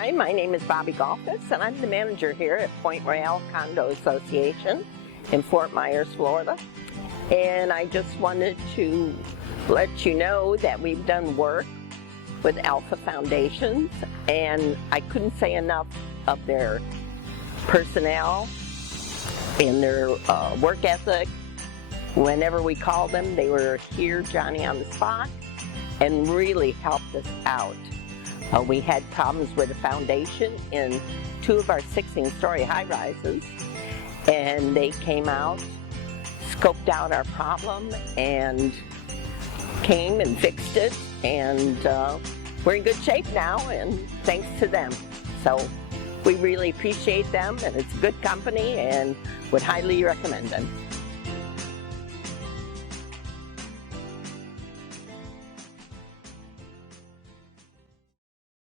Hi, my name is Bobbi Golfus, and I'm the manager here at Point Royale Condo Association in Fort Myers, Florida. And I just wanted to let you know that we've done work with Alpha Foundations, and I couldn't say enough of their personnel and their work ethic. Whenever we called them, they were here, Johnny on the spot, and really helped us out. We had problems with the foundation in 2 of our 16-story high-rises, and they came out, scoped out our problem, and came and fixed it, and we're in good shape now, and thanks to them. So we really appreciate them, and it's a good company, and would highly recommend them.